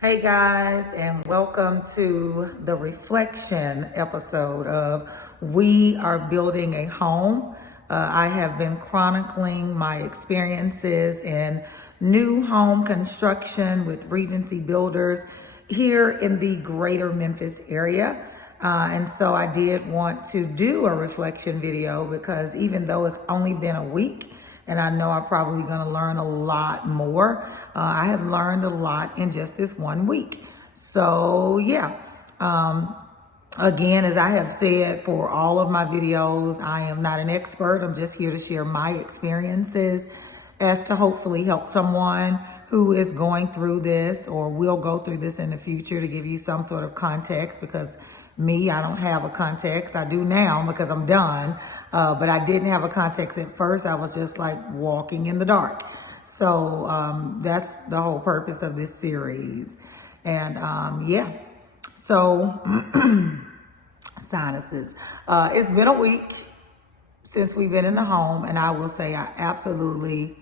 Hey guys, and welcome to the reflection episode of We Are Building a Home. I have been chronicling my experiences in new home construction with Regency Builders here in the greater Memphis area. And so I did want to do a reflection video because even though it's only been a week, and I know I'm probably going to learn a lot more. I have learned a lot in just this 1 week. So yeah, again, as I have said for all of my videos, I am not an expert. I'm just here to share my experiences as to hopefully help someone who is going through this or will go through this in the future, to give you some sort of context, because me, I don't have a context. I do now because I'm done. But I didn't have a context at first. I was just like walking in the dark. So that's the whole purpose of this series. And yeah, so sinuses. It's been a week since we've been in the home, and I will say I absolutely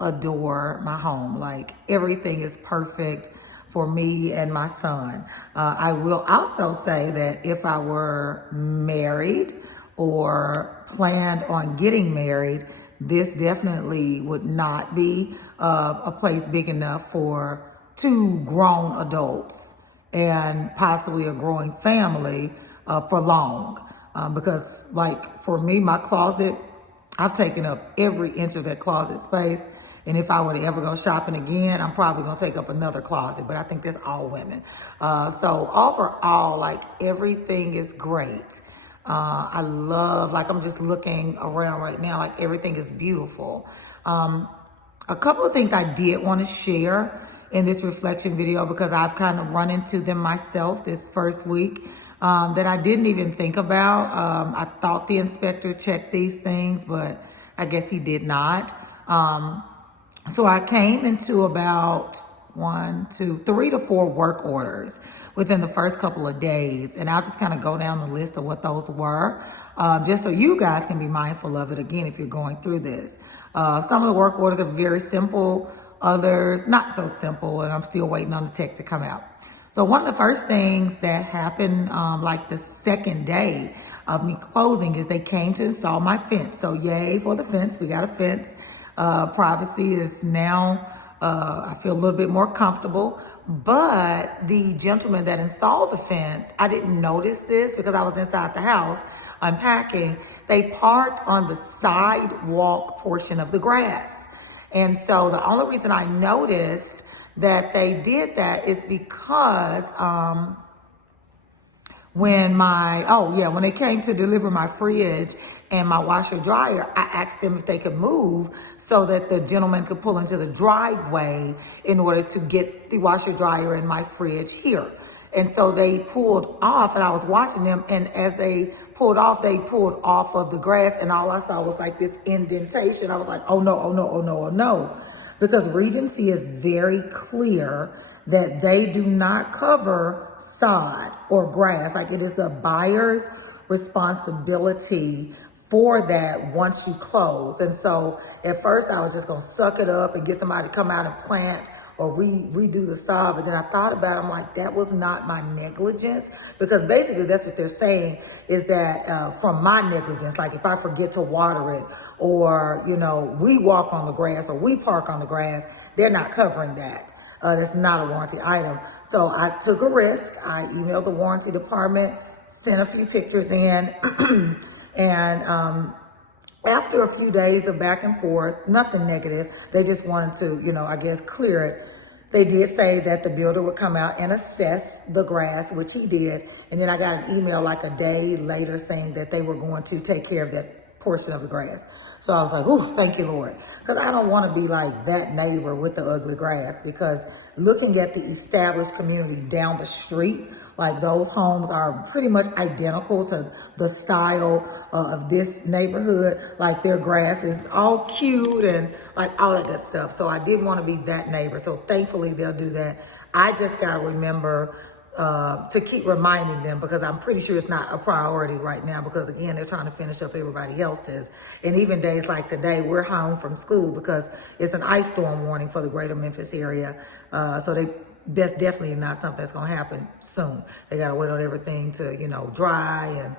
adore my home. Like, everything is perfect for me and my son. I will also say that if I were married or planned on getting married, this definitely would not be a place big enough for 2 grown adults and possibly a growing family for long. Because like for me, my closet, I've taken up every inch of that closet space. And if I were to ever go shopping again, I'm probably gonna take up another closet, but I think that's all women. So overall, like, everything is great. I love, like, I'm just looking around right now, like, everything is beautiful. A couple of things I did want to share in this reflection video, because I've kind of run into them myself this first week, that I didn't even think about. I thought the inspector checked these things, but I guess he did not. So I came into about 3 to 4 work orders within the first couple of days. And I'll just kind of go down the list of what those were, just so you guys can be mindful of it again if you're going through this. Some of the work orders are very simple, others not so simple, and I'm still waiting on the tech to come out. So one of the first things that happened, like the second day of me closing, is they came to install my fence. So yay for the fence. We got a fence. Privacy is now, I feel a little bit more comfortable. But the gentleman that installed the fence, I didn't notice this because I was inside the house unpacking. They parked on the sidewalk portion of the grass. And so the only reason I noticed that they did that is because when they came to deliver my fridge and my washer dryer, I asked them if they could move so that the gentleman could pull into the driveway in order to get the washer dryer and my fridge here. And so they pulled off, and I was watching them, and as they pulled off of the grass, and all I saw was like this indentation. I was like, oh no, oh no, oh no, oh no. Because Regency is very clear that they do not cover sod or grass. Like, it is the buyer's responsibility for that once you close. And so at first I was just gonna suck it up and get somebody to come out and plant or redo the sod. But then I thought about it, I'm like, that was not my negligence, because basically that's what they're saying, is that from my negligence, like if I forget to water it, or, you know, we walk on the grass or we park on the grass, they're not covering that. That's not a warranty item. So I took a risk. I emailed the warranty department, sent a few pictures in, and after a few days of back and forth, nothing negative, they just wanted to, you know, I guess clear it. They did say that the builder would come out and assess the grass, which he did. And then I got an email like a day later saying that they were going to take care of that portion of the grass. So I was like, oh, thank you, Lord. Because I don't want to be like that neighbor with the ugly grass, because looking at the established community down the street, like, those homes are pretty much identical to the style of this neighborhood. Like, their grass is all cute and like all that good stuff. So I didn't want to be that neighbor. So thankfully they'll do that. I just got to remember to keep reminding them, because I'm pretty sure it's not a priority right now, because again, they're trying to finish up everybody else's. And even days like today, we're home from school because it's an ice storm warning for the greater Memphis area. So they that's definitely not something that's going to happen soon. They got to wait on everything to, dry and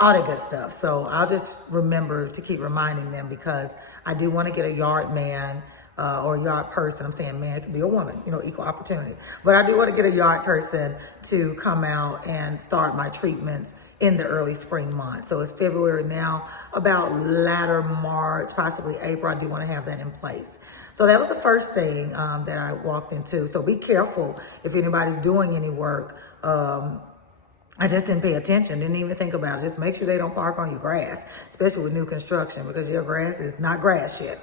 all that good stuff. So I'll just remember to keep reminding them, because I do want to get a yard man or a yard person. I'm saying man, it could be a woman, equal opportunity. But I do want to get a yard person to come out and start my treatments in the early spring months. So it's February now, about latter March, possibly April. I do want to have that in place. So that was the first thing that I walked into. So be careful if anybody's doing any work. I just didn't pay attention, didn't even think about it. Just make sure they don't park on your grass, especially with new construction, because your grass is not grass yet.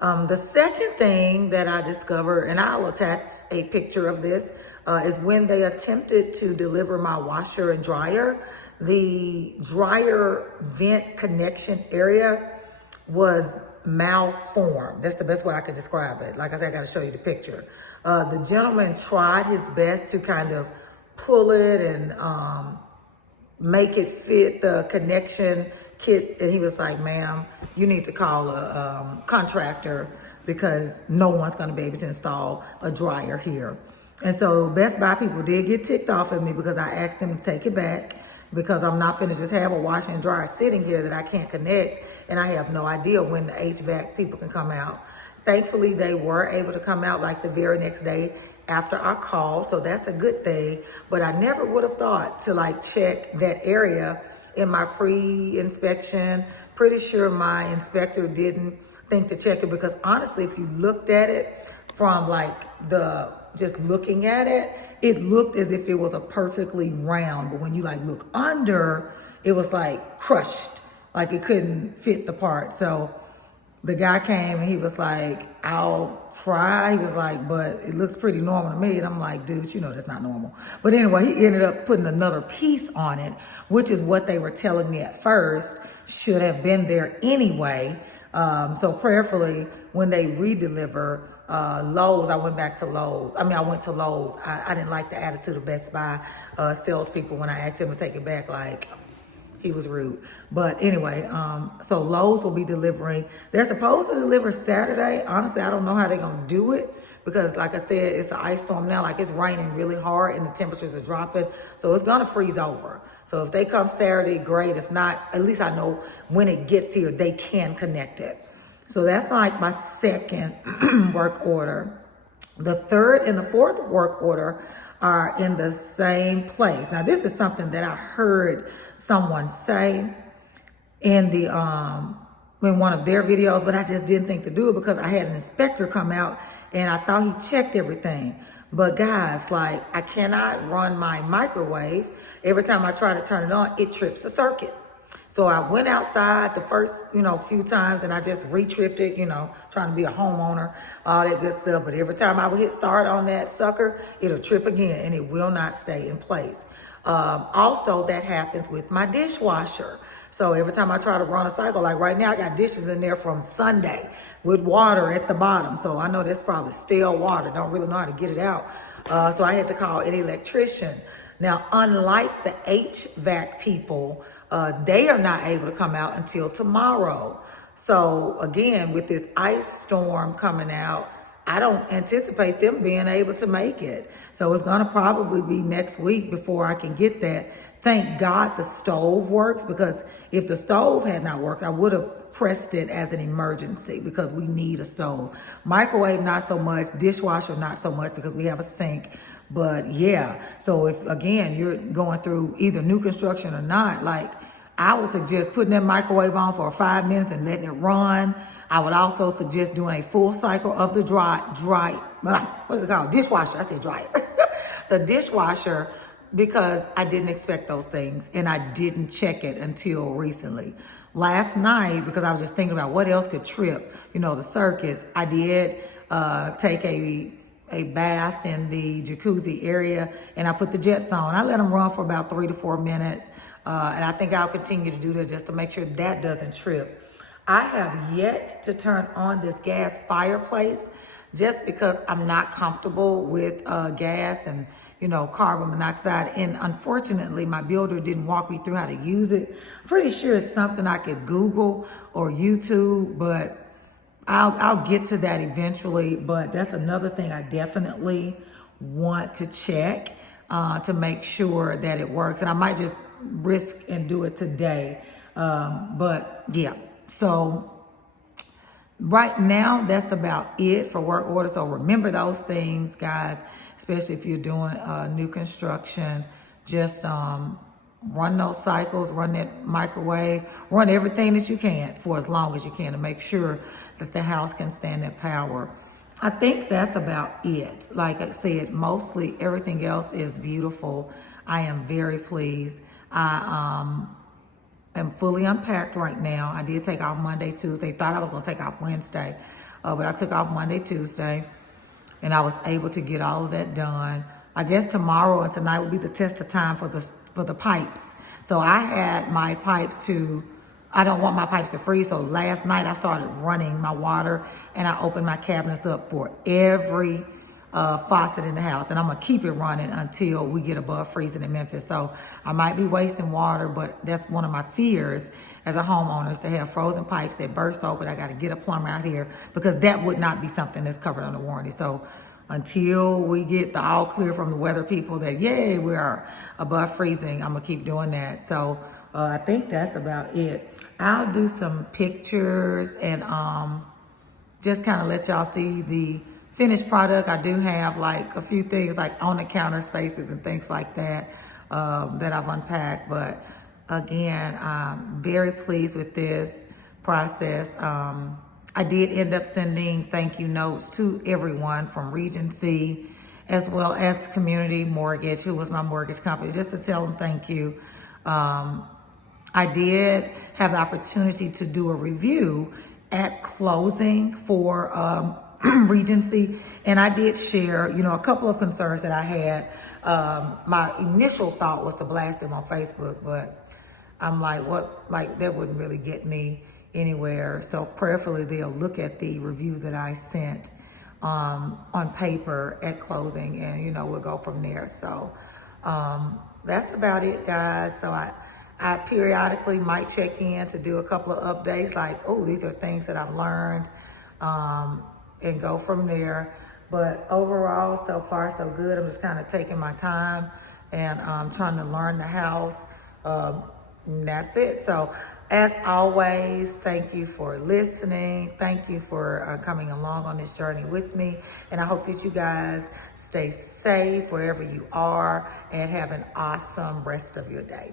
The second thing that I discovered, and I'll attach a picture of this, is when they attempted to deliver my washer and dryer, the dryer vent connection area was malformed. That's the best way I could describe it. Like I said, I got to show you the picture. The gentleman tried his best to kind of pull it and make it fit the connection kit, and he was like, ma'am, you need to call a contractor, because no one's going to be able to install a dryer here. And so Best Buy people did get ticked off at me, because I asked them to take it back, because I'm not finna just have a washer and dryer sitting here that I can't connect, and I have no idea when the HVAC people can come out. Thankfully, they were able to come out like the very next day after our call, so that's a good thing. But I never would have thought to like check that area in my pre-inspection. Pretty sure my inspector didn't think to check it, because honestly, if you looked at it from like just looking at it, it looked as if it was a perfectly round, but when you like look under, it was like crushed, like it couldn't fit the part. So the guy came and he was like, I'll try. He was like, but it looks pretty normal to me. And I'm like, dude, that's not normal. But anyway, he ended up putting another piece on it, which is what they were telling me at first should have been there anyway. So prayerfully, when they redeliver Lowe's, I went back to Lowe's. I went to Lowe's. I didn't like the attitude of Best Buy salespeople when I asked him to take it back. Like, he was rude. But anyway, so Lowe's will be delivering. They're supposed to deliver Saturday. Honestly, I don't know how they're going to do it, because like I said, it's an ice storm now. Like, it's raining really hard and the temperatures are dropping. So it's going to freeze over. So if they come Saturday, great. If not, at least I know when it gets here, they can connect it. So that's like my second work order. The third and the fourth work order are in the same place. Now, this is something that I heard someone say in in one of their videos, but I just didn't think to do it, because I had an inspector come out and I thought he checked everything. But guys, like, I cannot run my microwave. Every time I try to turn it on, it trips a circuit. So I went outside the first, few times, and I just re-tripped it, trying to be a homeowner, all that good stuff. But every time I would hit start on that sucker, it'll trip again, and it will not stay in place. Also, that happens with my dishwasher. So every time I try to run a cycle, like right now, I got dishes in there from Sunday with water at the bottom. So I know that's probably stale water. Don't really know how to get it out. So I had to call an electrician. Now, unlike the HVAC people, they are not able to come out until tomorrow. So again, with this ice storm coming out, I don't anticipate them being able to make it. So it's going to probably be next week before I can get that. Thank God the stove works, because if the stove had not worked, I would have pressed it as an emergency, because we need a stove. Microwave, not so much. Dishwasher, not so much, because we have a sink. But yeah, so if, again, you're going through either new construction or not, like, I would suggest putting that microwave on for 5 minutes and letting it run. I would also suggest doing a full cycle of the dishwasher. I said dryer. The dishwasher, because I didn't expect those things and I didn't check it until recently. Last night, because I was just thinking about what else could trip, the circuits, I did take a bath in the jacuzzi area, and I put the jets on. I let them run for about 3 to 4 minutes. And I think I'll continue to do that just to make sure that doesn't trip. I have yet to turn on this gas fireplace, just because I'm not comfortable with gas and, carbon monoxide. And unfortunately, my builder didn't walk me through how to use it. I'm pretty sure it's something I could Google or YouTube, but I'll get to that eventually. But that's another thing I definitely want to check to make sure that it works. And I might just risk and do it today. But yeah, so right now, that's about it for work order. So remember those things, guys, especially if you're doing new construction. Just run those cycles, run that microwave, run everything that you can for as long as you can to make sure that the house can stand that power. I think that's about it. Like I said, mostly everything else is beautiful. I am very pleased. I am fully unpacked right now. I did take off Monday, Tuesday. Thought I was going to take off Wednesday, but I took off Monday, Tuesday, and I was able to get all of that done. I guess tomorrow and tonight will be the test of time for the pipes. So I had my pipes I don't want my pipes to freeze. So last night I started running my water, and I opened my cabinets up for every faucet in the house, and I'm gonna keep it running until we get above freezing in Memphis. So I might be wasting water, but that's one of my fears as a homeowner, is to have frozen pipes that burst open. I got to get a plumber out here, because that would not be something that's covered under warranty. So until we get the all clear from the weather people that, yay, we are above freezing, I'm gonna keep doing that. So I think that's about it. I'll do some pictures and just kind of let y'all see the finished product. I do have like a few things like on the counter spaces and things like that that I've unpacked. But again, I'm very pleased with this process. I did end up sending thank you notes to everyone from Regency as well as Community Mortgage, who was my mortgage company, just to tell them thank you. I did have the opportunity to do a review at closing for Regency, and I did share, a couple of concerns that I had. My initial thought was to blast them on Facebook, but I'm like, that wouldn't really get me anywhere. So prayerfully, they'll look at the review that I sent on paper at closing, and we'll go from there. So that's about it, guys. So I periodically might check in to do a couple of updates, like, oh, these are things that I've learned, and go from there. But overall, so far, so good. I'm just kind of taking my time and trying to learn the house. And that's it. So as always, thank you for listening. Thank you for coming along on this journey with me. And I hope that you guys stay safe wherever you are and have an awesome rest of your day.